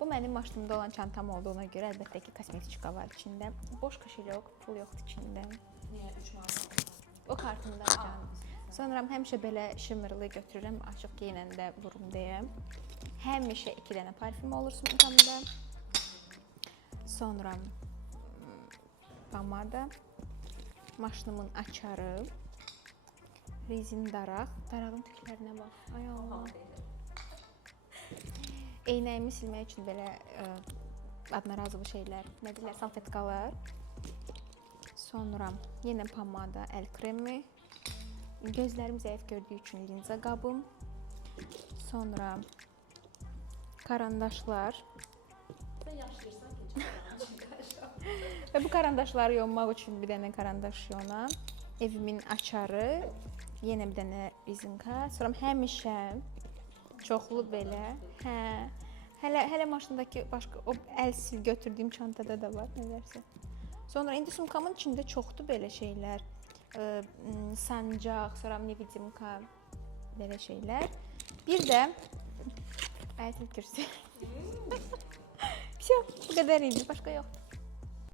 Bu mənim maşınımda olan çantam olduğuna görə əlbəttə ki, kosmetika var içində. Boş koşulok, pul yoxdur içində. Niyə 3 manat? O kartımda canım. Sonra həmişə belə şimmerli götürürəm, açıq geyinəndə vurum deyə. Həmişə 2 dənə parfüm olur sumkamda. Sonra pomada, maşınımın açarı, rezin daraq. Darağın tüklərinə bax. Ay Allah. Eynəyimi silmək üçün belə adına razı bu şeylər, nə deyirlər, salfetkalar. Sonra yenə pomada, əl kremi. Gözlərim zəif gördüyü üçün linza qabım. Sonra karandaşlar. Sən yaşayırsan keçən. Və bu karandaşları yonmaq üçün bir dənə karandaş yonam. Evimin açarı, yenə bir dənə rezinka. Sonra həmişə çoxlu belə, hələ maşındakı başqa o əl sil götürdüyüm çantada da var, nələrsə. Sonra indi sumkamın içində çoxdur belə şeylər. Sancaq, sonra nevidimka, belə şeylər. Bir də ayatul kürsü. Всё, bu qədər idi, başqa yoxdur.